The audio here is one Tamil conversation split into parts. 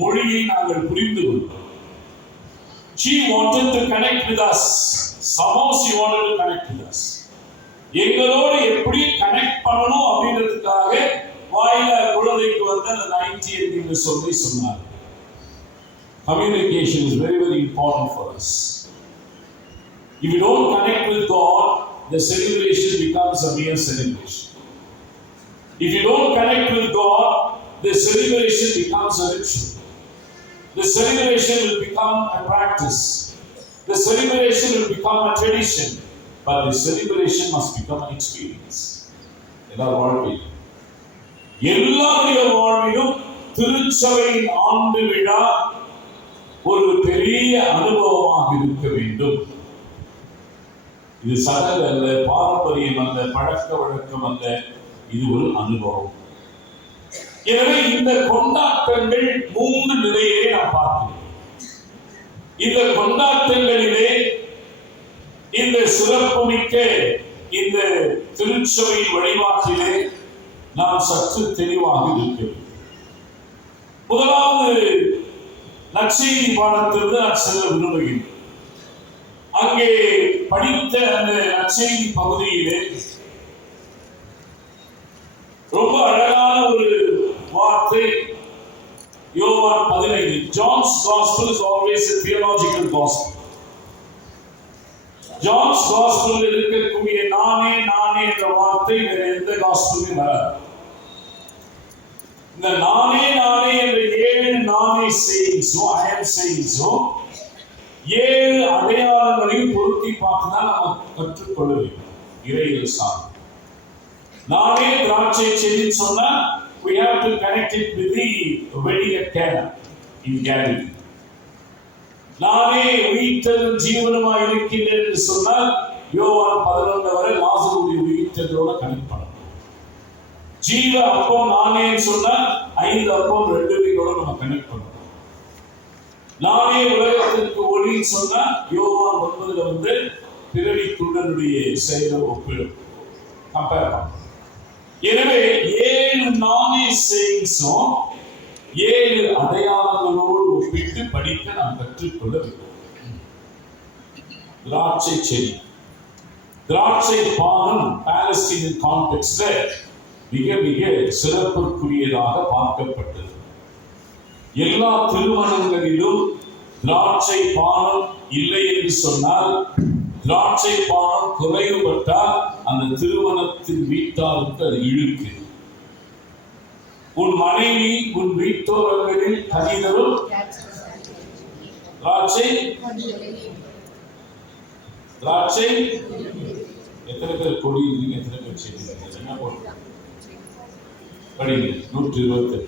மொழியை நாங்கள் புரிந்து கொள்வோம். She wanted to connect with us. Somehow she wanted to connect with us. எங்களோடு எப்படி கனெக்ட் பண்ணணும் அப்படின்றதுக்காக வாயில குழந்தைக்கு வந்து அந்த 90 என்று சொல்லி சொன்னார். Communication is very, very important for us. If you don't connect with God, the celebration becomes a mere celebration. If you don't connect with God, the celebration becomes a ritual. The celebration will become a practice. The celebration will become a tradition. But the celebration must become an experience. எல்லாருடைய வாழ்விலும் திருச்சபையின் ஆண்டு விழா ஒரு பெரிய அனுபவமாக இருக்க வேண்டும். இது சடங்கு அல்ல, பாரம்பரியம் அல்ல, பழக்க வழக்கம் அல்ல, இது ஒரு அனுபவம். எனவே இந்த கொண்டாட்டங்கள் 3 நிலையிலே நாம் பார்க்கிறோம். இந்த கொண்டாட்டங்களிலே இந்த சிறப்புமிக்க இந்த திருச்சபை வழிபாட்டிலே நாம் சற்று தெளிவாக இருக்க வேண்டும். முதலாவது நற்செய்தி பாடத்திலிருந்து நான் செல்ல விரும்புகிறேன். அங்கே படித்த அந்த நற்செய்தி பகுதியிலே ரொம்ப அழகான ஒரு வார்த்தை யோவான் 15. John's gospel is always a theological gospel. John's gospel இருக்கக்கூடிய நானே நானே என்ற வார்த்தை வேற எந்த காஸ்பல்லையும் வராது. இந்த நானே நானே என்ற 7 நானே செய்யிஸோ I am செய்யிஸோ 7 அடையாளங்களையும் பொருத்தி பார்த்துதான் நம்ம கற்றுக்கொள்ள வேண்டும். இறையியல் சார்ந்து நானே திராட்சை செடின்னு சொன்னா we have to connect it with the wedding at Cana in Galilee. நானே உயிர்த்தெழும் ஜீவனுமாய் இருக்கின்றேன் என்று சொன்னால் யோவான் 11 வரை லாசருடைய உயிர்த்தெழுதலோட கனெக்ட் பண்ணணும். ஜீவ அப்பம் நானேன்னு சொன்னா 5 அப்பம் 2 வீடோட நம்ம கனெக்ட் பண்ணணும். நானே உலகத்திற்கு ஒளின்னு சொன்னா யோவான் 9 வந்து பிறவி துண்டனுடைய செயலை ஒப்பிடும், கம்பேர் பண்ணணும். எனவே 7 நானே செய்யிஸும் 7 அடையாளங்களோடு ஒப்பிட்டு படிக்க நாம் கற்றுக்கொள்ள வேண்டும். திராட்சை செடி, திராட்சை பானம் பாலஸ்தீனின் கான்டெக்ஸ்ட்ல மிக மிக சிறப்புக்குரியதாக பார்க்கப்பட்டது. எல்லா திருமணங்களிலும் திராட்சை பானம் இல்லை என்று சொன்னால், திராட்சை பானம் குறைவுபட்டால் அந்த திருமணத்தின் வீட்டாருக்கு அது இழுக்கு. உன் மனைவி உன் வீட்டோரங்களில் கனிதரும் திராட்சை திராட்சை எத்தனை பேர் கொடி இருக்கீங்க? எத்தனை பேர் செய்வீங்க? என்ன போட்டு படிங்க. 128.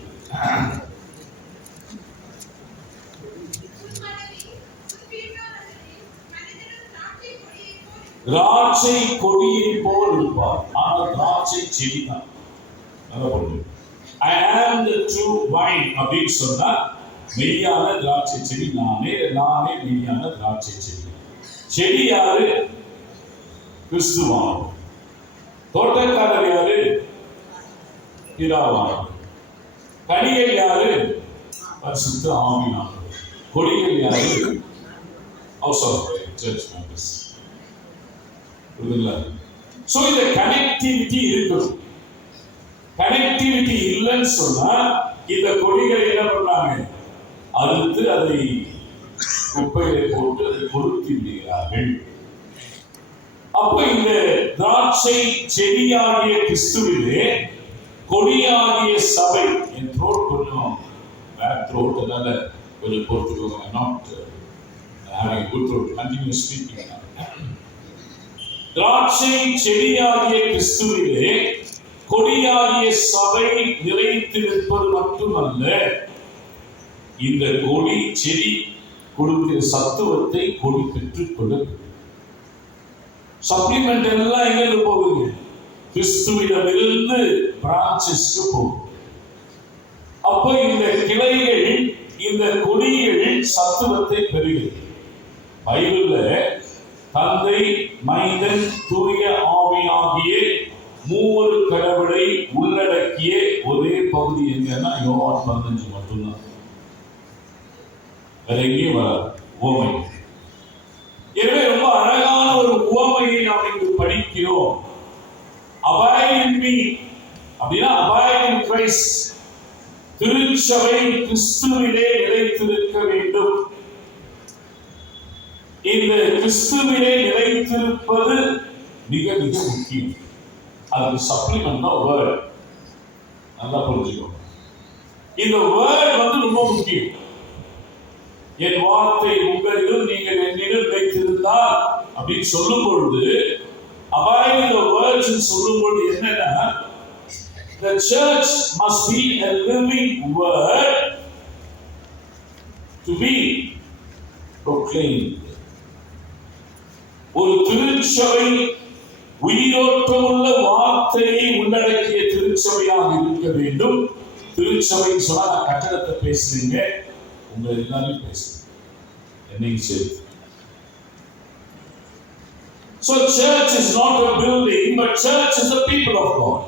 திராட்சை கொடியை போல் இருப்பார், ஆனால் திராட்சை செடி தான். I am the true vine அப்படின்னு சொன்னா மெய்யான திராட்சை செடி நானே, நானே மெய்யான திராட்சை செடி. செடி யாரு? கிறிஸ்துவானவர். தோட்டக்காரர் யாரு? பிதாவானவர். கனிகள் யாரு? பரிசுத்த ஆவியானவர். கொடிகள் யாரு? House of church members. புரியுதுங்களா? சோ இந்த கனெக்டிவிட்டி இருக்கணும். கனெக்டிவிட்டி இல்லைன்னு சொன்னா இந்த கொடிகள் என்ன பண்றாங்க? அறுத்து அதை குப்பையை போட்டு அதை கொளுத்தி விடுகிறார்கள். அப்ப இந்த திராட்சை செடியாகிய கிறிஸ்துவிலே கொடியாகிய சபை, என் த்ரோட் கொஞ்சம் பேக் த்ரோட், அதனால கொஞ்சம் பொறுத்துக்கோங்க. Not having good throat, continue speaking. திராட்சை செடியாகிய கிறிஸ்துவிலே கொடியாகிய சபை நிலைத்து நிற்பது மட்டுமல்ல, இந்த கொடி செடி கொடுக்கிற சத்துவத்தை கொடி பெற்றுக்கொள்ள. சப்ளிமெண்ட் எல்லாம் எங்க போகுது? கிறிஸ்துவிடமிருந்து பிரான்சஸ்க்கு போகும். அப்ப இந்த கிளைகள், இந்த கொடிகள் சத்துவத்தை பெறுகிறது. பைபிள்ல தந்தை, மைந்தன், தூய ஆவியாகிய மூவரு கடவுளை உள்ளடக்கிய ஒரே பகுதி எங்கன்னா யோவான் 15 மட்டும்தான். வேற எங்கேயும் வராது உவமை. எனவே ரொம்ப அழகான ஒரு உவமையை நாம் இங்கு படிக்கிறோம். abide in me அப்படின்னா abide in Christ. திருச்சபை கிறிஸ்துவிலே நிலைத்திருக்க வேண்டும். இந்த கிறிஸ்துவிலே நிலைத்திருப்பது மிக மிக முக்கியம். அதுக்கு சப்ளிமெண்ட் தான் வேர்ட். நல்லா புரிஞ்சுக்கோ. இந்த வேர்ட் ரொம்ப முக்கியம். என் வார்த்தை உங்களிலும் நீங்கள் என்னிலும் நிலைத்திருந்தால் அப்படின்னு சொல்லும் பொழுது abide in the words சொல்லும் பொழுது என்னன்னா, the church must be a living word to be proclaimed. ஒரு திருச்சபை உயிரோட்டமுள்ள வார்த்தையை உள்ளடக்கிய திருச்சபையாக இருக்க வேண்டும். திருச்சபை சொன்னா நான் கட்டடத்தை பேசுறீங்க, உங்க எல்லாரையும் பேசுறேன், என்னையும் சேர்த்து. So church is not a building, but church is the people of God.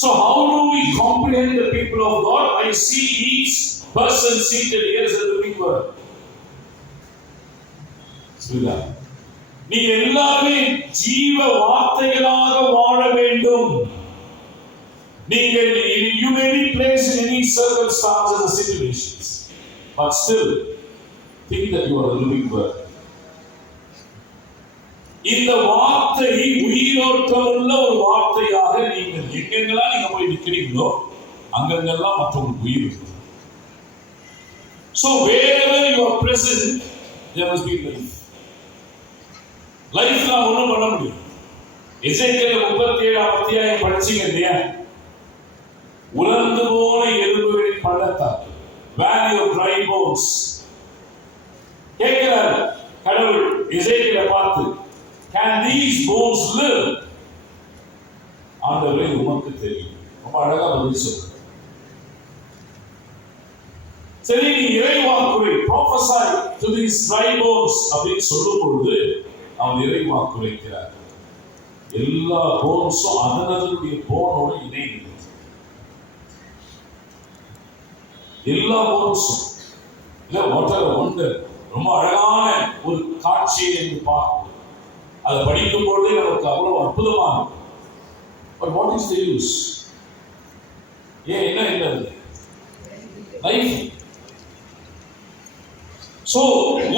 So how do we comprehend the people of God? I see each person seated here as a living word. சரியா? நீங்க எல்லாமே ஜீவ வார்த்தைகளாக வாழ வேண்டும். நீங்கள் you may be placed in any circumstances or situations, but still think that you are a living word. இந்த வார்த்தை உயிரோட்டமுள்ள ஒரு வார்த்தையாக நீங்கள் எங்கெங்கெல்லாம் நீங்க போய் நிற்கிறீங்களோ அங்கெங்கெல்லாம் மற்றவங்களுக்கு உயிர் இருக்கு. So wherever you are present, there must be life. லைஃப்ல ஒண்ணும் பண்ண முடியும். எசேக்கியேல் 37 அத்தியாயம் படிச்சீங்க இல்லையா? உலர்ந்து போன எலும்புகளின் பள்ளத்தாக்கு, valley of dry bones. கேட்கிறார் கடவுள் எசேக்கியேலை பார்த்து, can these bones live? ஆண்டவரே உமக்கு தெரியும். ரொம்ப அழகா பதில் சொல்றார். சரி, நீ இறைவாக்குரை prophesy to these dry bones அப்படின்னு சொல்லும் பொழுது அவன் இறைவாக்குரைக்கிறார். எல்லா போன்ஸும் அதனுடைய போனோட இணைகிறது. எல்லா போன்ஸும் இல்ல வாட்டர் ஒண்டர். ரொம்ப அழகான ஒரு காட்சியை என்று பார்க்கும். அதை படிக்கும் பொழுதே நமக்கு அவ்வளவு அற்புதமாக. But what is the use? ஏன் என்ன இல்லை லைஃப். So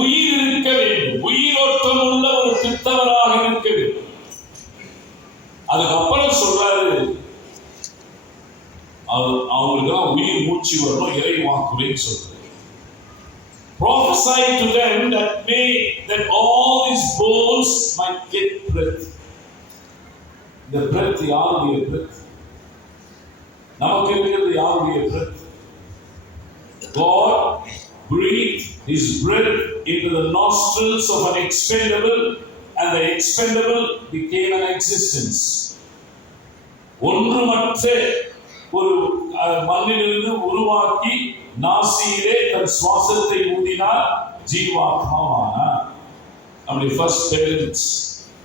உயிர் இருக்க வேண்டும், உயிரோட்டம் உள்ள ஒரு கிறிஸ்தவராக இருக்க வேண்டும். அதுக்கப்புறம் சொல்றாரு அவங்களுக்கு உயிர் மூச்சு வரணும், இறைவாக்குரைன்னு சொல்றாரு. Prophesy to them that all these bones might get breath. The breath யாருடைய breath? நமக்கு இருக்கிறது யாருடைய breath? God breathed His breath into the nostrils of an expendable, and the expendable became an existence. ஒன்றுமற்ற ஒரு மண்ணிலிருந்து உருவாக்கி நாசியிலே தன் சுவாசத்தை ஊதினார், ஜீவாத்மாவானார். நம்முடைய ஃபர்ஸ்ட் பேரண்ட்ஸ்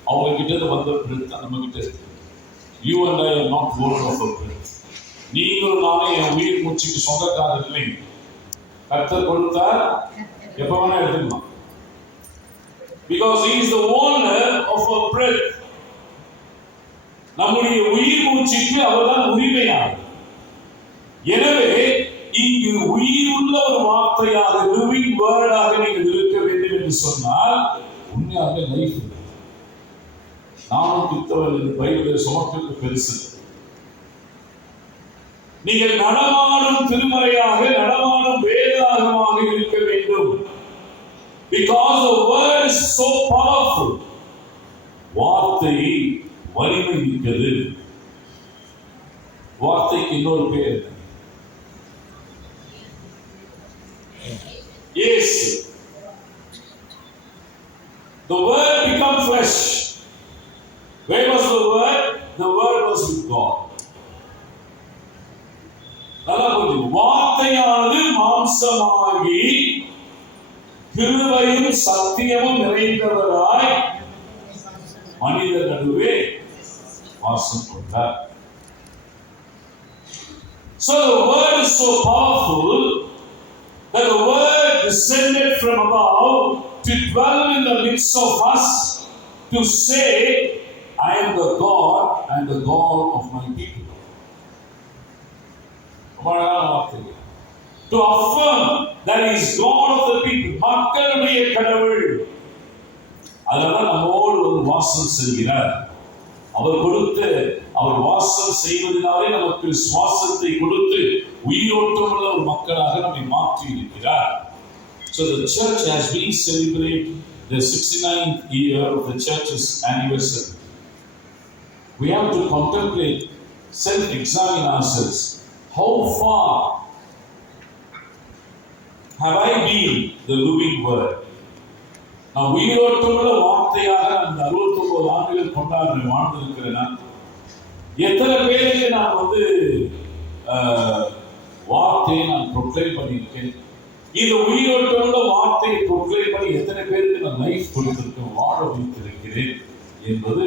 அவங்க கிட்ட வந்த பிரெத் நம்ம கிட்ட இருக்கு. You and I are not own of a breath. நீங்களும் நானும் என் உயிர் மூச்சுக்கு சொந்தக்காரர் இல்லை. கர்த்தர் கொடுத்தார், எப்ப வேணா எடுத்துக்கலாம். Because he is the owner of a breath. நம்முடைய உயிர் மூச்சுக்கு அவர்தான் உரிமையாளர். எனவே இங்கு உயிர் உள்ள ஒரு வார்த்தையாக, லிவிங் வேர்டாக நீங்கள் இருக்க வேண்டும் என்று சொன்னால் உண்மையாக லைஃப். நானும் கிறிஸ்தவர் என்று பைபிளை சுமக்கிறது பெருசு. நீங்கள் நடமாடும் திருமறையாக, நடமாடும் வேதாகமாக இருக்க வேண்டும். Because the word is so powerful. வார்த்தை வலிமை மிக்கது. வார்த்தைக்கு இன்னொரு பேர் Yes. The word became flesh. Where was the word? The word was with God. வார்த்தையானது மாம்சமாகி கிருபையும் சத்தியமும் நிறைந்தவராய் மனிதர் நடுவே வாசம் கொண்டார். So the word is so powerful that the word descended from above to dwell in the midst of us, to say, I am the God and the God of my people. To affirm that he is God of the people. மக்களுடைய கடவுள். அதனால நம்மோடு ஒரு வாசம் செய்கிறார். அவர் கொடுத்து, அவர் வாசம் செய்வதனாலே நமக்கு சுவாசத்தை கொடுத்து உயிரோட்டமுள்ள ஒரு மக்களாக நம்மை மாற்றி இருக்கிறார். So the church, as we celebrate the 69th year of the church's anniversary, we have to contemplate, self-examine ourselves. How far have I been the living word? நான் உயிரோட்டமுள்ள வார்த்தையாக அந்த 69 ஆண்டுகள் கொண்டாடி வாழ்ந்திருக்கிறேன். எத்தனை பேருக்கு நான் வார்த்தையை நான் ப்ரொக்ளைம் பண்ணியிருக்கேன். இந்த உயிரோட்டமுள்ள வார்த்தையை ப்ரொக்ளைம் பண்ணி எத்தனை பேருக்கு நான் லைஃப் கொடுத்திருக்கேன், வாழ வைத்திருக்கிறேன் என்பது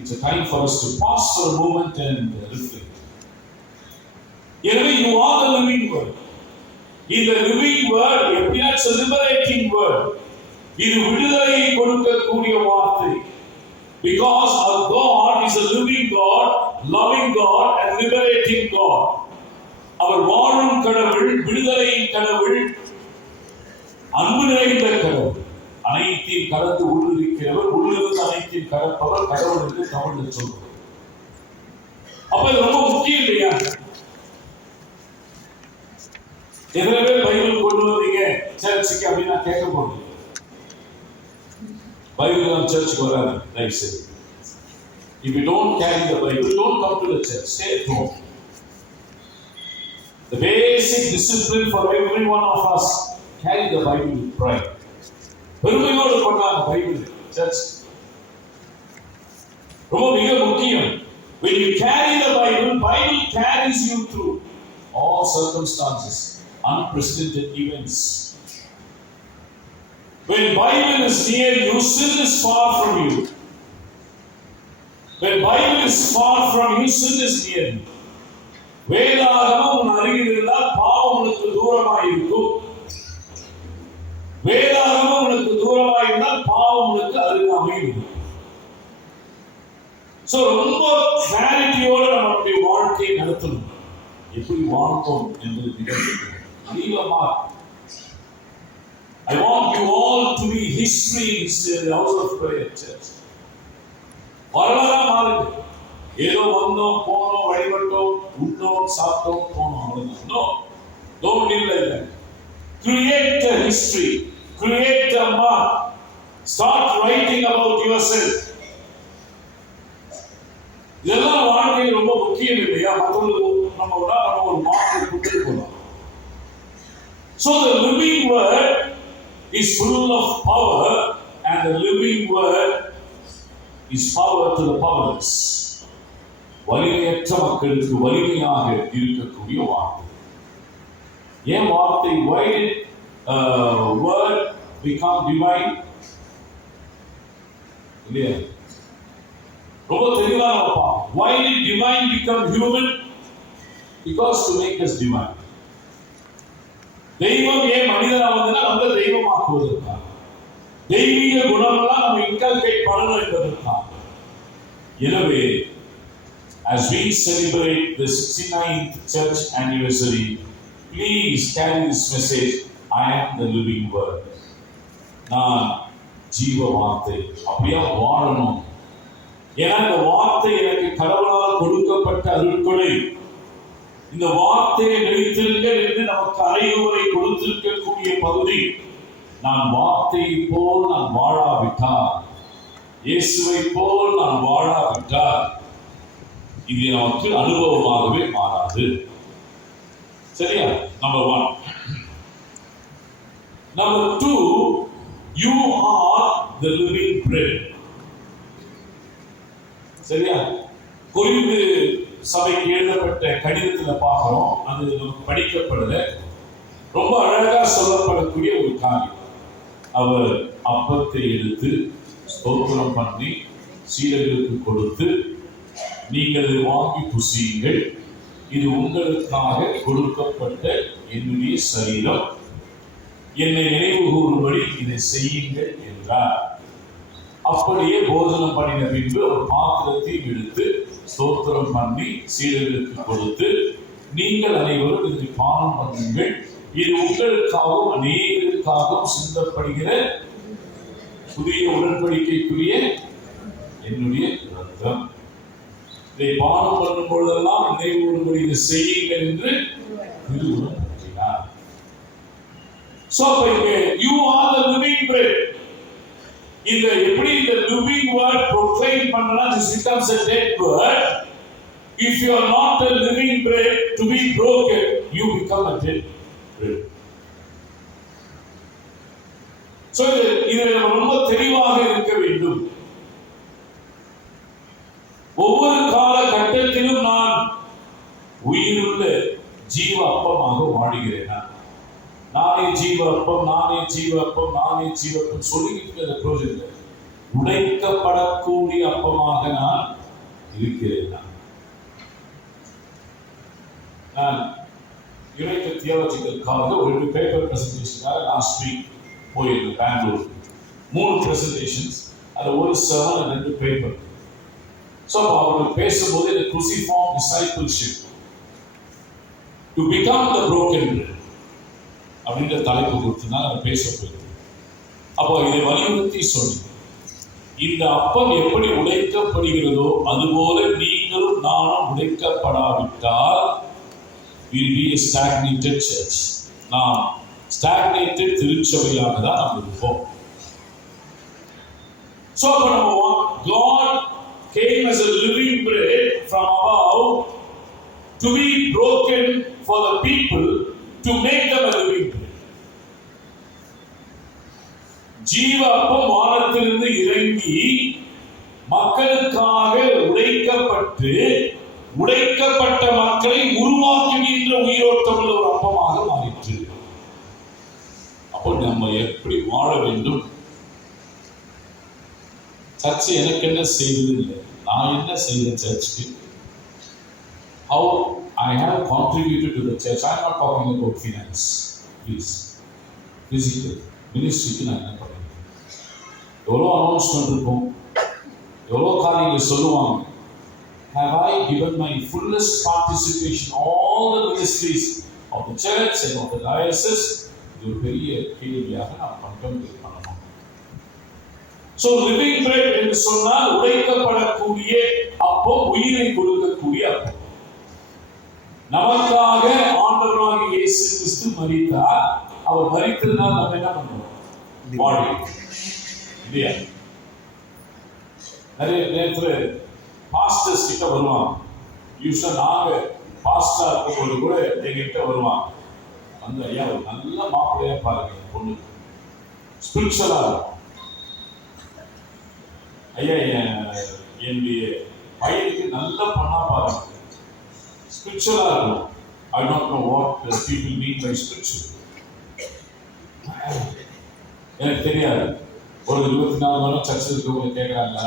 it's a time for us to pause for a moment and reflect. எனவே you are the living word. இந்த living word எப்படின்னா it's a liberating word. இது விடுதலையை கொடுக்கக்கூடிய வார்த்தை. Because our God is a living God, loving God and liberating God. அவர் வாழும் கடவுள், விடுதலையின் கடவுள், அன்பு நிறைந்த கடவுள், அனைத்தையும் கடந்து உள்ளிருக்கிறவர், உள்ளிருந்து அனைத்தையும் கடப்பவர் கடவுள் என்று தமிழில் சொல்றோம். அப்ப இது ரொம்ப முக்கியம் இல்லையா? எத்தனை பேர் பைபிள் கொண்டு வந்தீங்க சர்ச்சுக்கு அப்படின்னு நான் கேட்க போறேன். பைபிள் நம்ம சர்ச்சுக்கு வராது, தயவு செய்து. If you don't carry the Bible, don't come to the church. Stay at home. The basic discipline for every one of us: carry the Bible with pride. பெருமையோடு கொண்டாங்க பைபிள் சர்ச். ரொம்ப மிக முக்கியம். When you carry the Bible, Bible carries you through all circumstances, unprecedented events. When Bible is near you, sin is far from you. When Bible is far from you, sin is near you. வேதாகமம் உன் அருகில் இருந்தால் பாவம் உனக்கு தூரமாக இருக்கும். வேதாகமம் உனக்கு தூரமாக இருந்தால் பாவம் உனக்கு அருகாமையில் இருக்கும். சோ ரொம்ப கிளாரிட்டியோட நம்முடைய வாழ்க்கையை நடத்தணும். எப்படி வாழ்ந்தோம் என்பது அதிகமா. I want you all to be history in the house of prayer church. வரலாறா மாறுங்க. ஏதோ வந்தோம், போனோம், வழிபட்டோம், உண்டோம், சாப்பிட்டோம், போனோம், அவ்வளவுதான். No, don't live like that. Create a history, create a mark. Start writing about yourself. இதெல்லாம் வாழ்க்கையில் ரொம்ப முக்கியம் இல்லையா? மற்றவங்களுக்கு நம்ம ஒரு மார்க்கை கொடுத்து போகலாம். So the living word is full of power, and the living word is power to the powerless. வலிமையற்ற மக்களுக்கு வலிமையாக இருக்கக்கூடிய வார்த்தை. ஏன் வார்த்தை? Why did word become divine? இல்லையா? ரொம்ப தெளிவா பார்ப்போம். Why did divine become human? Because to make us divine. தெய்வம் ஏன் மனிதனா வந்தனா நம்மள தெய்வமாக்குவதற்காக. தெய்வீக குணமெல்லாம் நம்ம இன்கல்கேட் பண்ணணும் என்பதற்காக. எனவே as we celebrate the 69th church anniversary, please carry this message: I am the living word. நான் ஜீவ வார்த்தை. அப்படியே வாழணும். ஏன்னா இந்த வார்த்தை எனக்கு கடவுளால் கொடுக்கப்பட்ட அருட்கொடை. இந்த வார்த்தையை நிலைத்திருங்கள் என்று நமக்கு அறிவுரை கொடுத்திருக்கக்கூடிய பகுதி. நான் வார்த்தையை போல் நான் வாழாவிட்டால், இயேசுவை போல் நான் வாழாவிட்டால், இது நமக்கு அனுபவமாகவே மாறாது. சரியா? Number 1. Number 2, you are the living bread. சரியா? கொரிந்து சபைக்கு எழுதப்பட்ட கடிதத்தில் பார்க்கிறோம். அது நமக்கு படிக்கப்படல. ரொம்ப அழகா சொல்லப்படக்கூடிய ஒரு காரியம். அவர் அப்பத்தை எடுத்து ஸ்தோத்திரம் பண்ணி சீடர்களுக்கு கொடுத்து, நீங்கள் வாங்கி புசியுங்கள், இது உங்களுக்காக கொடுக்கப்பட்ட என்னுடைய சரீரம், என்னை நினைவு கூறும்படி இதை செய்யுங்கள் என்றார். அப்படியே போஜனம் பண்ணின பின்பு ஒரு பாத்திரத்தை எடுத்து ஸ்தோத்திரம் பண்ணி சீடர்களுக்கு கொடுத்து, நீங்கள் அனைவரும் இதை பானம் பண்ணுங்கள், இது உங்களுக்காகவும் அநேகருக்காகவும் சிந்தப்படுகிற புதிய உடன்படிக்கைக்குரிய என்னுடைய ரத்தம். இதை பானம் பண்ணும் பொழுதெல்லாம் நினைவு கூறும்படி இதை செய்யுங்கள் என்று திருவுரம் பற்றினார். So, you are the living bread. இந்த எப்படி இந்த living word proclaim பண்ணனா, this becomes a dead word. If you are not a living bread to be broken, you become a dead bread. So, இதில் ரொம்ப தெளிவாக இருக்க வேண்டும். ஒவ்வொரு காலகட்டத்திலும் நான் உயிருள்ள ஜீவ அப்பமாக வாழுகிறேன். நானே ஜீவ அப்பம், நானே ஜீவ அப்பம், நானே ஜீவ அப்பம் சொல்லிக்கிட்டு பிரோஜனம். உடைக்கப்படக்கூடிய அப்பமாக நான் இருக்கிறேன். நான் யுனைடெட் தியாலஜிக்கல் காலேஜ் ஒரு பேப்பர் பிரசன்டேஷனாக லாஸ்ட் வீக் போயிருந்தேன் பெங்களூர். 3 பிரசன்டேஷன்ஸ், அது ஒரு சர்மன் 2 பேப்பர். ஸோ அவர்கள் பேசும்போது இந்த cruciform discipleship to become the broken bread அப்படின்ற தலைப்பு கொடுத்து தான் நம்ம பேச போயிருக்கோம். அப்போ இதை வலியுறுத்தி சொல்லி, இந்த அப்பம் எப்படி உடைக்கப்படுகிறதோ அதுபோல நீங்களும் நானும் உடைக்கப்படாவிட்டால் will be a stagnated church. நாம் stagnated திருச்சபையாக தான் நாம் இருப்போம். So அப்போ நம்ம God came as a living bread from above to be broken for the people to make them a living bread. ஜீவ அப்பம் வானத்திலிருந்து இறங்கி மக்களுக்காக உடைக்கப்பட்டு உடைக்கப்பட்ட மக்களை உருவாக்குகின்ற உயிரோட்டம் உள்ள ஒரு அப்பமாக மாறிற்று. அப்போ நம்ம எப்படி வாழ வேண்டும்? சர்ச்சை எனக்கு என்ன செய்வது இல்லை, நான் என்ன செய்த சர்ச்சுக்கு? How I have contributed to the church. I am not talking about finance, please. Physical ministry நான் என்ன பண்ணுறேன்? எவ்வளோ அனௌன்ஸ்மெண்ட் இருக்கும், எவ்வளோ காரியங்கள் சொல்லுவாங்க. Have I given my fullest participation all the ministries of the church and of the diocese? இது ஒரு பெரிய கேள்வியாக நாம் கண்டெம்ப்ளேட் பண்ணணும். So living bread என்று சொன்னால் உடைக்கப்படக்கூடிய அப்பம், உயிரை கொடுக்கக்கூடிய அப்பம். நமக்காக ஆண்டவராகிய இயேசு கிறிஸ்து மரித்தார். அவர் மரித்ததனால் நம்ம என்ன பண்றோம்? வாழ்கிறோம் இல்லையா? நிறைய நேரத்துல பாஸ்டர்ஸ் கிட்ட வருவாங்க. யூஸ்வலா நாங்க பாஸ்டரா இருக்கும்போது கூட எங்கிட்ட வருவாங்க. அந்த ஐயா ஒரு நல்ல மாப்பிள்ளையா பாருங்க, பொண்ணு ஸ்பிரிச்சுவலா இருக்கும். ஐயா என்னுடைய பையனுக்கு நல்ல பொண்ணா பாருங்க, ஸ்பிரிச்சுவலா இருக்கும். I don't know what people mean by spiritual. எனக்கு தெரியாது. ஒரு 24 வருடம் சர்ச்சில் இருக்கவங்க கேட்குறாங்க,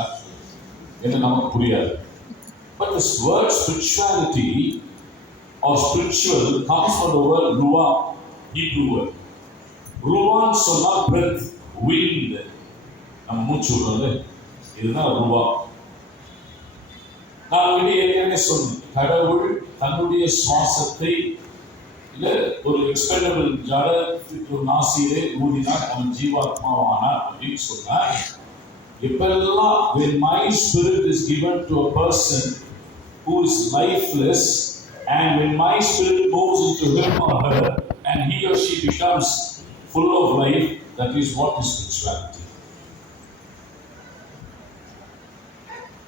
என்ன நமக்கு புரியாது. But this word spirituality or spiritual comes from the word ruah, Hebrew word. Ruah சொன்னா breath, wind, நம்ம மூச்சு விடுறது, இதுதான் ruah. நான் ஏற்கனவே சொன்னேன், கடவுள் தன்னுடைய சுவாசத்தை இல்ல ஒரு எக்ஸ்பெண்டபிள் ஜடத்துக்கு நாசியிலே ஊதினார், அவன் ஜீவாத்மாவானார் அப்படின்னு சொன்னார். எப்பெல்லாம் when my spirit is given to a person who is lifeless and when my spirit moves into him or her and he or she becomes full of life, that is what is spirituality.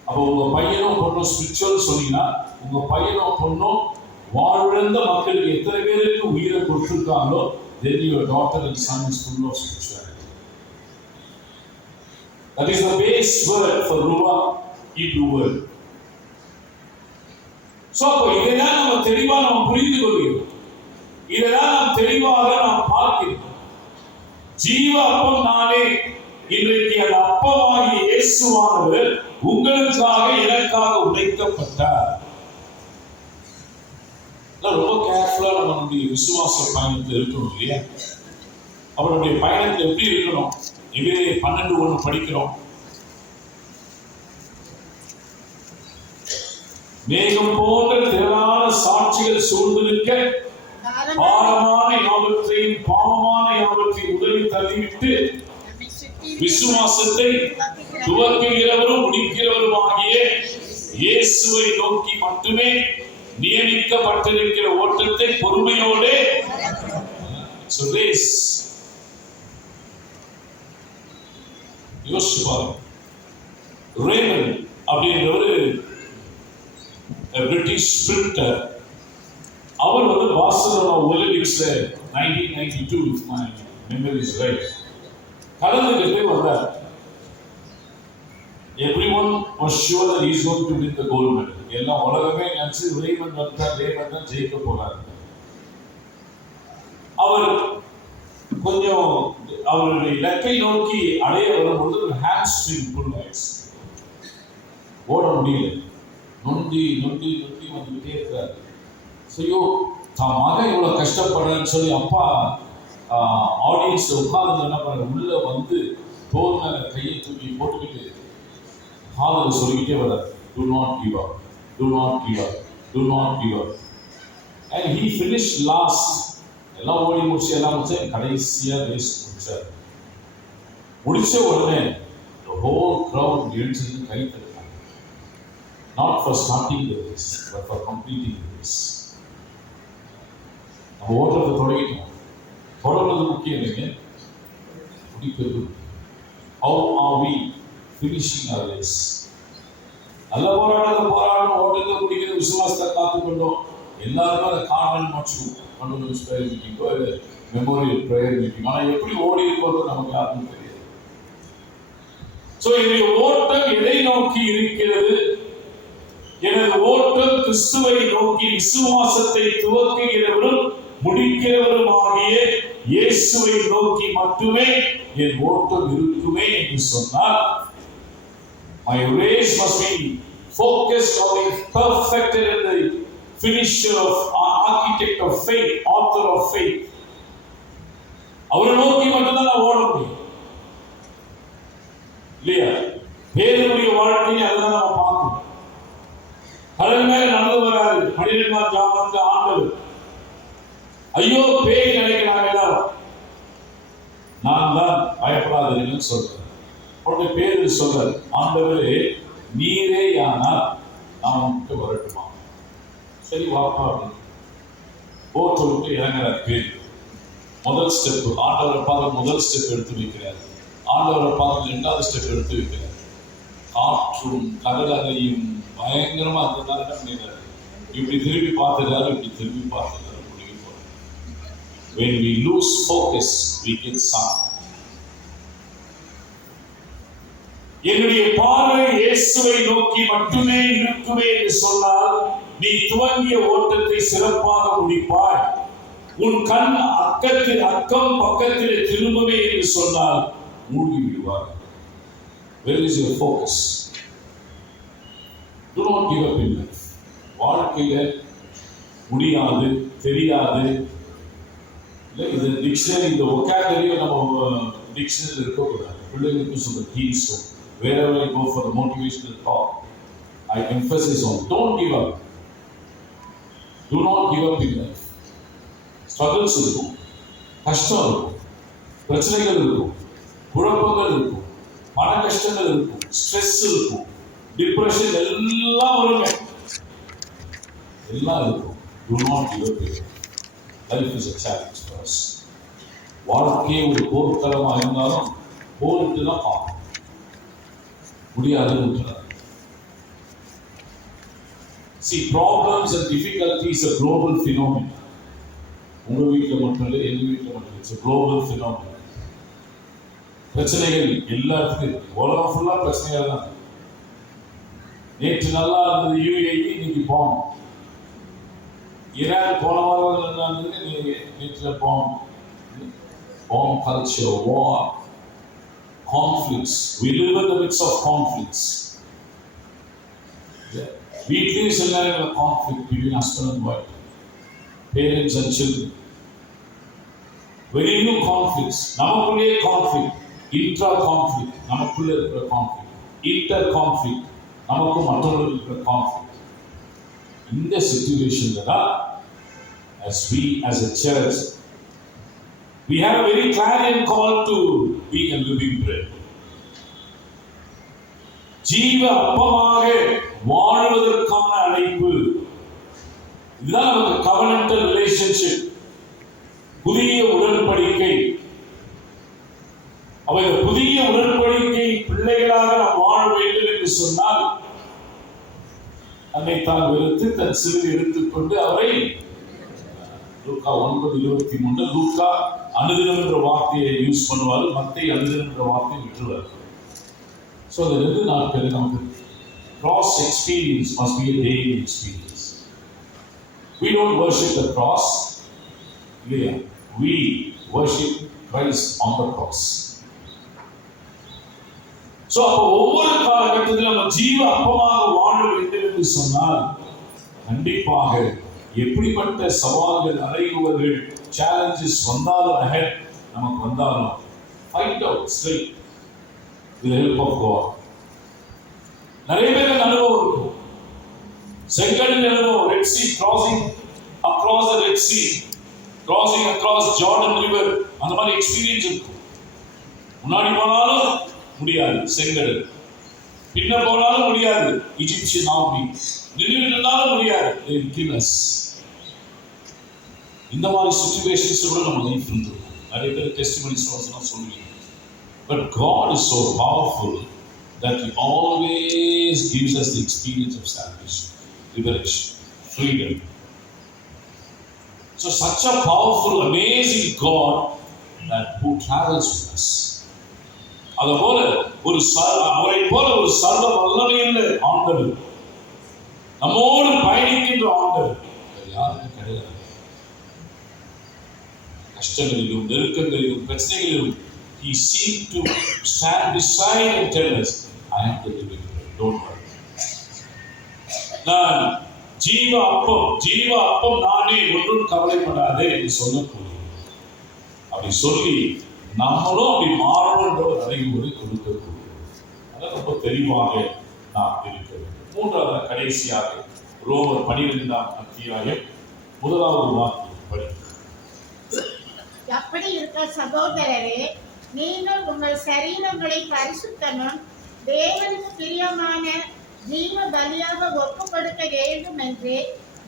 அப்போ உங்க பையனும் பொண்ணும் ஸ்பிரிச்சுவல் சொன்னீங்கன்னா, உங்க பையனும் பொண்ணும் வாழ்ந்த மக்களுக்கு எத்தனை பேருக்கு உயிரை கொடுத்திருக்காங்களோ, then your daughter and son is full of spirituality. That is the base word for ruah, Hebrew word. So அப்போ இதெல்லாம் நம்ம தெளிவா நாம் புரிந்து கொள்கிறோம், இதெல்லாம் நாம் தெளிவாக நாம் பார்க்கிறோம். ஜீவ அப்பம் நானே. இன்றைக்கு அந்த அப்பமாகிய இயேசுவானவர் உங்களுக்காக எனக்காக உடைக்கப்பட்டார். ரொம்ப கேர்ஃபுல்லா நம்ம நம்முடைய விசுவாச பயணத்தில் இருக்கணும் இல்லையா? அவருடைய பயணத்தில் எப்படி இருக்கணும்? எதிரே 12:1 படிக்கிறோம். மேகம் போன்ற திரளான சாட்சிகள் சூழ்ந்திருக்க பாரமான யாவற்றையும் பாவமான யாவற்றையும் உதவி தள்ளிவிட்டு விசுவாசத்தை துவக்குகிறவரும் முடிக்கிறவருமாகிய இயேசுவை நோக்கி மட்டுமே நியமிக்கப்பட்டிருக்கிற ஓட்டத்தை பொறுமையோடு யோசிச்சு பாருங்க. ரேமன் அப்படின்ற ஒரு பிரிட்டிஷ் ஸ்பிரிண்டர், அவர் வந்து Barcelona ஒலிம்பிக்ஸ்ல 1992 if my memory is right கலந்துக்கிட்டு வந்தார். Everyone was sure that he is going to win the gold medal. எல்லாம் உலகமே நினைச்சு ரேமன் தான் ஜெயிக்க போறாரு. அவர் கொஞ்சம் அவருடைய இலக்கை நோக்கி அடைய வரும்போது ஒரு ஹாம்ஸ்ட்ரிங் புல் ஆயிடுச்சு. ஓட முடியல. நொண்டி வந்துகிட்டே இருக்கிறார். ஐயோ, தான் மகன் இவ்வளவு கஷ்டப்படுறேன்னு சொல்லி அப்பா ஆடியன்ஸ் உட்கார்ந்து என்ன பண்ற, உள்ள வந்து தோல் மேல கையை தூக்கி போட்டுக்கிட்டு ஹாலில் சொல்லிக்கிட்டே வர்றார், do not give up, do not give up, do not give up. And he finished last. எல்லாம் ஓடி முடிச்சு கடைசியா ரேஸ் முடிச்சார். முடிச்ச உடனே the whole crowd எழுந்து கை தட்டினாங்க. Not for starting the race, but for completing the race. நம்ம ஓடுறதை தொடங்கிட்டோம். தொடர்றது முக்கியம் இல்லைங்க, முடிப்பது. How are we finishing our race? நல்ல போராட்டம் ஓட்டத்தை முடிக்கிறது, விசுவாசத்தை காத்துக்கொண்டோம். எல்லாருமே அதை கான்வென்ட் மார்ச்சுக்கும், கண்டோலன்ஸ் பிரேயர் மீட்டிங்கோ இல்லை மெமோரியல் பிரேயர் மீட்டிங். ஆனால் எப்படி ஓடி இருக்கிறது நமக்கு யாருக்கும் தெரியாது. ஸோ என்னுடைய ஓட்டம் எதை நோக்கி இருக்கிறது? எனது ஓட்டம் கிறிஸ்துவை நோக்கி, விசுவாசத்தை துவக்குகிறவரும் முடிக்கிறவருமாகிய இயேசுவை நோக்கி மட்டுமே என் ஓட்டம் இருக்குமே என்று சொன்னால், my race must be focused on the perfected and the finisher of architect of faith, author of faith. அவரை நோக்கி மட்டும்தான் நான் ஓட முடியும் இல்லையா? பேருடைய வாழ்க்கையை அதுதான் நம்ம பார்க்கணும். கடல் மேல நடந்து வராது 12ஆம் ஜாமத்து ஆண்டவர், ஐயோ பேய் நினைக்கிறாங்க எல்லாரும், நான் தான் பயப்படாதீங்கன்னு சொல்றேன். உடனே பேரு சொல்றாரு, ஆண்டவரே நீரே ஆனால் நான் உனக்கு வரட்டுமா? சரி வாப்பா அப்படின்னு போட்டு விட்டு இறங்குறாரு பேர். முதல் ஸ்டெப் ஆண்டவரை பார்த்து முதல் ஸ்டெப் எடுத்து வைக்கிறார். ஆண்டவரை பார்த்து 2வது ஸ்டெப் எடுத்து வைக்கிறார். காற்றும் கடலகையும் பயங்கரமா இருந்ததால என்ன பண்ணிடுறாரு, இப்படி திரும்பி பார்த்துறாரு, இப்படி திரும்பி பார்த்துறாரு, முடிவு போறாரு. When we lose focus, we get sunk. என்னுடைய பார்வை இயேசுவை நோக்கி மட்டுமே இருக்குமே என்று சொன்னால், நீ துவங்கிய ஓட்டத்தை சிறப்பாக முடிப்பாய். உன் கண் அக்கம் பக்கத்தில் திரும்பவே என்று சொன்னால் மூழ்கி விடுவார். Where is your focus? Do not give up in life. வாழ்க்கையில முடியாது, தெரியாது, இது டிக்ஷனரி, இந்த ஒகாபுலரி நம்ம டிக்ஷனரி இருக்கக்கூடாது. பிள்ளைங்களுக்கு சொல்ற keys. Wherever I go for the motivational talk, I emphasize on don't give up. Do not give up in life. Struggles இருக்கும், கஷ்டம் இருக்கும், பிரச்சனைகள் இருக்கும், குழப்பங்கள் இருக்கும், மன கஷ்டங்கள் இருக்கும், ஸ்ட்ரெஸ் இருக்கும், டிப்ரெஷன் எல்லாம் வருங்க, எல்லாம் இருக்கும். Do not give up in life. Life is a challenge for us. வாழ்க்கையே ஒரு போர்க்களமாக இருந்தாலும் போரிட்டு தான் பார்க்கணும், முடியாது. See, problems and difficulties are global phenomenon. உங்க வீட்டில் மட்டும் இல்லை, எங்க வீட்டில் மட்டும் இல்லை. It's a global phenomenon. பிரச்சனைகள் எல்லாத்துக்கும் இருக்கு. உலகம் ஃபுல்லா பிரச்சனைகள் தான். நேற்று நல்லா இருந்தது UAE, இன்னைக்கு பாம். ஈரான் போன வாரம் நல்லா இருந்தது, நேற்று bomb. Bomb culture, war, conflicts. We live in the midst of conflicts. Weekly is a conflict between husband and wife. parents and children. வெளியிலும் கான்ஃப்ளிக்ட்ஸ், நமக்குள்ளே கான்ஃப்ளிக்ட், இன்ட்ரா கான்ஃப்ளிக்ட், நமக்குள்ளே இருக்கிற கான்ஃப்ளிக்ட், இன்டர் கான்ஃப்ளிக்ட், நமக்கும் மற்றவர்களுக்கு இருக்கிற கான்ஃப்ளிக்ட். இந்த சிச்சுவேஷன்ல தான் as we as a church we have a very clarion call to be a living bread. ஜீவ அப்பமாக வாழ்வதற்கான அழைப்பு. இதுதான் நமக்கு கவனன்டல் ரிலேஷன்ஷிப், புதிய உடன்படிக்கை. அவை புதிய உடன்படிக்கை பிள்ளைகளாக நாம் வாழ வேண்டும் என்று சொன்னால் தன்னைத்தான் வெறுத்து தன் சிலுவை எடுத்துக்கொண்டு அவரை லூக்கா 9:23 லூக்கா அனுதினம் என்ற வார்த்தையை யூஸ் பண்ணுவார், மத்தேயு அனுதினம் என்ற வார்த்தையை விட்டுருவார். So the ரெண்டு நாட்கள் நமக்கு cross experience must be a daily experience. We don't worship the cross. Yeah. We worship Christ on the cross. So அப்போ ஒவ்வொரு காலகட்டத்திலும் நம்ம ஜீவ அப்பமாக வாழ வேண்டும் என்று சொன்னால் கண்டிப்பாக எப்படிப்பட்ட சவால்கள், அறையுவர்கள், challenges வந்தாலும் ahead நமக்கு வந்தாலும் fight out straight with the help of God. நிறைய பேருக்கு அனுபவம் இருக்கும். செங்கடல் அனுபவம், Red Sea crossing across the Red Sea, crossing across Jordan River, அந்த மாதிரி எக்ஸ்பீரியன்ஸ் இருக்கும். முன்னாடி போனாலும் முடியாது செங்கடல், பின்ன போனாலும் முடியாது இஜிப்சியன் ஆர்மி, நின்றுட்டாலும் முடியாது they will kill us. இந்த மாதிரி சிச்சுவேஷன்ஸ் கூட நம்ம லைஃப் இருந்திருக்கும். நிறைய பேர் டெஸ்டிமனிஸ் சொல்லுவீங்க. But God is so powerful that He always gives us the experience of salvation, liberation, freedom. So such a powerful, amazing God that who travels with us. அதுபோல அவரை போல ஒரு சர்வ வல்லமையுள்ள ஆண்டவர், நம்மோடு பயணிக்கின்ற ஆண்டவர் யாருக்கும் கிடையாது. கஷ்டங்களிலும் நெருக்கங்களிலும் பிரச்சனைகளிலும் He seemed to stand beside and tell us, I am the living bread, don't worry. நான் ஜீவ அப்பம் நானே, ஒன்றும் கவலைப்படாதே என்று சொல்லக்கூடிய, அப்படி சொல்லி நம்மளும் அப்படி மாறணும் அறிவுரை கொடுக்கக்கூடிய, அதான் ரொம்ப தெளிவாக நாம் இருக்க வேண்டும். மூன்றாவது கடைசியாக ரோமர் 12ஆம் அத்தியாயம் 1வது வாக்கியம் படிக்கிறோம். அப்படி இருக்க சகோதரரே, நீங்கள் உங்கள் சரீரங்களை பரிசுத்தமும் தேவனுக்கு பிரியமான ஜீவ பலியாக ஒப்புக் கொடுக்க வேண்டும் என்று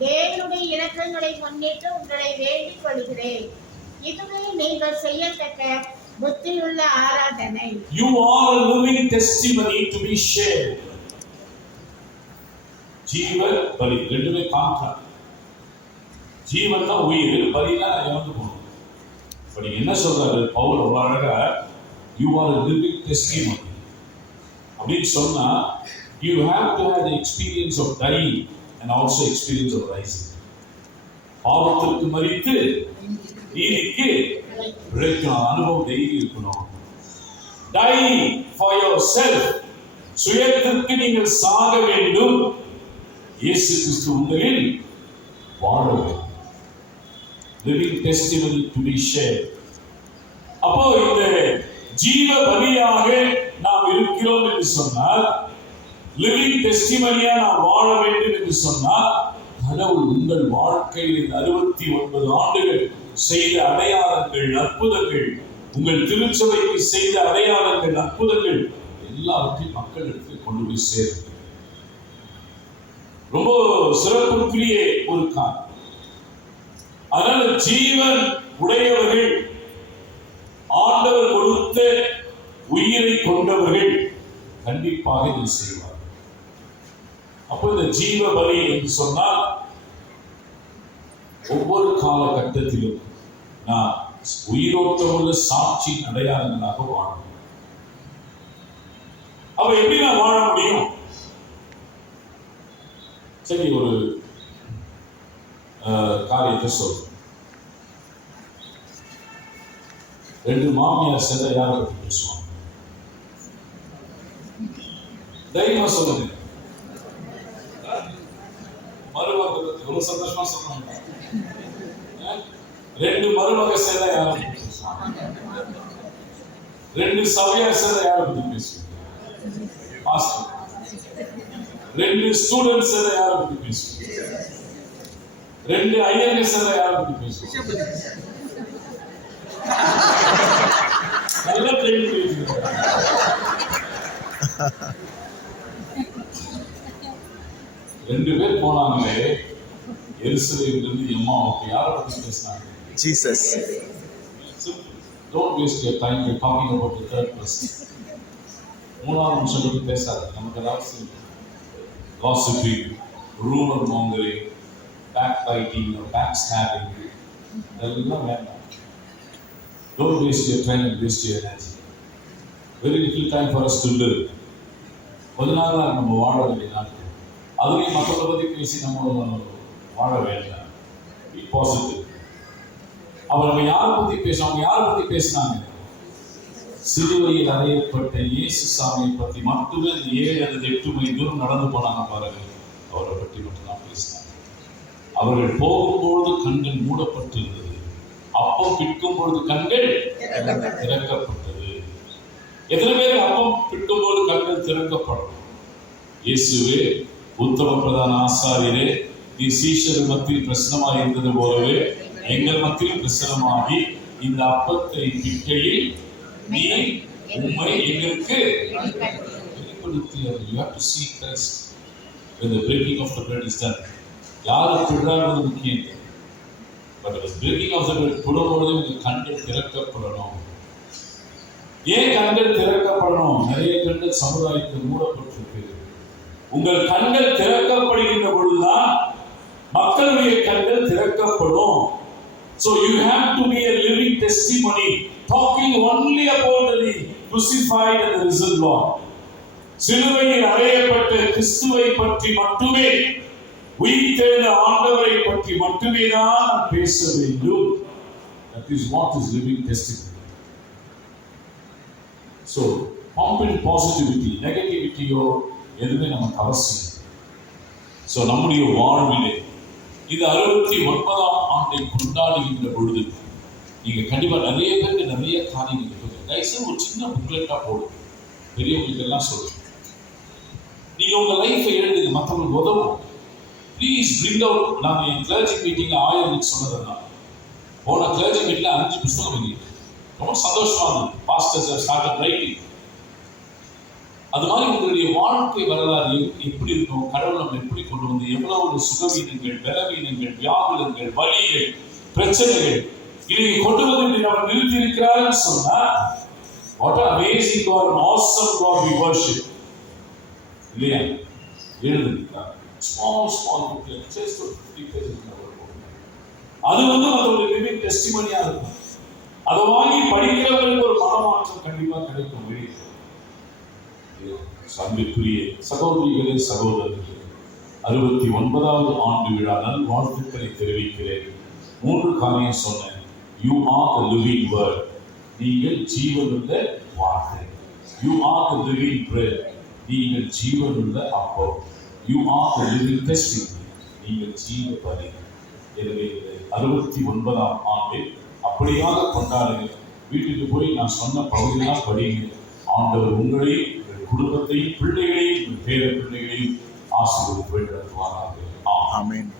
தேவனுடைய இரக்கங்களை முன்னிட்டு உங்களை வேண்டிக் கொள்கிறேன். இதுவே நீங்கள் செய்யத்தக்க புத்தியுள்ள ஆராதனை. You are a living testimony to be shared. ஜீவ பலி ரெண்டுமே கான்ட்ராக்ட். ஜீவன் தான் உயிர், பலினா இறந்து போகணும். அப்படி என்ன சொல்றாரு பவுல் ரொம்ப அழகா, you are a living testimony அப்படின்னு சொன்னா you have to have the experience of dying and also experience of rising. பாவத்திற்கு மரித்து நீதிக்கு பிழைக்கும் அனுபவம் டெய்லி இருக்கணும். Die for yourself, சுயத்திற்கு நீங்கள் சாக வேண்டும், இயேசு கிறிஸ்து உங்களில் வாழ வேண்டும். living testimony to be shared. அப்போ இந்த ஜீவ பலியாக நாம் இருக்கிறோம் என்று சொன்னால், living testimony-யா நாம் வாழ வேண்டும் என்று சொன்னால், கடவுள் உங்கள் வாழ்க்கையில் 69 ஆண்டுகள் செய்த அடையாளங்கள், அற்புதங்கள், உங்கள் திருச்சபைக்கு செய்த அடையாளங்கள், அற்புதங்கள் எல்லாவற்றையும் மக்களிடத்தில் கொண்டு போய் சேர்த்து ரொம்ப சிறப்புக்குரிய ஒரு காரணம். அதனால ஜீவன் உடையவர்கள், ஆண்டவர் கொடுத்த உயிரை கொண்டவர்கள் கண்டிப்பாக இதை செய்வார். அப்போ இந்த ஜீவ பலி என்று சொன்னால் ஒவ்வொரு காலகட்டத்திலும் நான் உயிரோட்டமுள்ள சாட்சி அடையாளங்களாக வாழணும். அப்ப எப்படி நான் வாழ முடியும்? சரி, ஒரு காரியத்தை சொல்றேன். 2 மாமியார் சேர்ந்த யாரை பற்றி பேசுவாங்க? தைரியமா சொல்லுங்க. மருமகள் எவ்வளவு சந்தோஷமா சொல்றாங்க. 2 மருமக சேர்ந்தா யாரை பத்தி பேசுவாங்க? 2 சபையார் சேர்ந்தா யாரை பத்தி பேசுவாங்க? பாஸ்டர். 2 ஸ்டூடெண்ட்ஸ் சேர்ந்தா யாரை பத்தி பேசுவாங்க? 2 ஐயர்கள் சேர்ந்தா யாரை பத்தி பேசுவாங்க? நல்ல கேள்வி. 2 பேர் போனாங்களே எருசலேமிலிருந்து எம்மாவுக்கு, யாரை பத்தி பேசினாங்க? Jesus. Don't waste your time by talking about the third person. 3வது நிமிஷம் பத்தி பேசாத. நமக்கு அவசியம் gossiping, rumor mongering, backbiting or backstabbing இதெல்லாம் வேண்டாம். Don't waste your time and waste your energy. Very little time for us to live. கொஞ்ச நாள் தான் நம்ம வாழ வேண்டிய நாட்கள். அதுலேயும் மக்களை பற்றி பேசி நம்ம வாழ வேண்டாம். Be positive. அவர் நம்ம யாரை பற்றி பேசுவோம்? அவங்க யாரை பற்றி பேசினாங்க? சிலுவையில் அறையப்பட்ட இயேசு சாமியை பற்றி மட்டுமே 7 அல்லது 8 மைல் தூரம் நடந்து போனாங்க பாருங்க. அவரை பற்றி மட்டும்தான் பேசினாங்க. அவர்கள் போகும்பொழுது கண்கள் மூடப்பட்டிருந்தது, அப்பம் பிற்கும் பொழுது கண்கள் திறக்கப்பட்டது. எத்தனை பேர் அப்பம் பிற்கும் பொழுது கண்கள் திறக்கப்படும்? இயேசுவே, உத்தம பிரதான ஆசாரியரே, நீ சீஷர் மத்தியில் பிரசனமாக இருந்தது போலவே எங்கள் மத்தியில் பிரசனமாகி இந்த அப்பத்தை பிட்டையில் நீ உம்மை எங்களுக்கு வெளிப்படுத்தியது. You have to see Christ when the breaking of the bread is done. யாரு பிடுறாங்கிறது முக்கியம் இல்லை. But the breaking of the bread புடும்போது உங்கள் கண்கள் திறக்கப்படணும். ஏன் கண்கள் திறக்கப்படணும்? நிறைய கண்கள் சமுதாயத்தில் மூடப்பட்டிருக்கு. உங்கள் கண்கள் திறக்கப்படுகின்ற பொழுதுதான் மக்களுடைய கண்கள் திறக்கப்படும். So you have to be a living testimony, talking only about the crucified and the risen Lord. சிலுவையில் அறையப்பட்ட கிறிஸ்துவை பற்றி மட்டுமே, உயிர்த்தெழுந்த ஆண்டவரை பற்றி மட்டுமே தான் நாம் பேச வேண்டும். That is what is living testimony. So pump in positivity, negativity எதுவுமே நமக்கு அவசியம். ஸோ நம்முடைய வாழ்விலே இது 69ஆம் ஆண்டை கொண்டாடுகின்ற பொழுது நீங்க கண்டிப்பா நிறைய பேருக்கு நிறைய காரியங்கள் இருக்கு. தயவுசெய்து ஒரு சின்ன புக்லெட்டா போடும், பெரியவங்களுக்கு எல்லாம் சொல்லுங்க. நீங்க உங்க லைஃபை எழுதுங்க, மற்றவங்களுக்கு உதவும். Please bring out. நாங்கள் என் கிளர்ஜி மீட்டிங்ல 1000 சொன்னதுதான். போன கிளர்ஜி மீட்டிங்ல 5 புத்தகம் வெளியிட்டு ரொம்ப சந்தோஷமா இருந்தது. Pastors started writing. அது மாதிரி உங்களுடைய வாழ்க்கை வரலாறு எப்படி இருக்கும், கடவுள் நம்ம எப்படி கொண்டு வந்து எவ்வளவு சுகவீனங்கள், பலவீனங்கள், வியாகுலங்கள், வலிகள், பிரச்சனைகள் இதை கொண்டு வந்து நம்ம நிறுத்தி இருக்கிறாருன்னு சொன்னா, what an amazing God, an awesome God we worship. இல்லையா? எழுதுங்க. small booklet, just 50 pages. அது வந்து அதோட லிவிங் டெஸ்டிமனியா இருக்கும். அதை வாங்கி படிக்கிறவங்களுக்கு ஒரு மனமாற்றம் கண்டிப்பா கிடைக்கும். அன்பிற்குரிய சகோதரிகளே, சகோதரர்களே, 69வது ஆண்டு விழா நல் வாழ்த்துக்களை தெரிவிக்கிறேன். 3 காரியம் சொன்னேன். You are the living word. நீங்கள் ஜீவனுள்ள வார்த்தை. You are the living bread. நீங்கள் ஜீவனுள்ள அப்பம். You are the living testimony. நீங்கள் ஜீவ பலி. எனவே 69ஆம் ஆண்டு அப்படியாக கொண்டாடுங்க. வீட்டுக்கு போய் நான் சொன்ன பகுதியெல்லாம் படிங்க. ஆண்டவர் உங்களையும் குடும்பத்தையும் பிள்ளைகளையும் பேர பிள்ளைகளையும் ஆசீர்வதித்து வழிநடத்துவாராக. ஆமென்.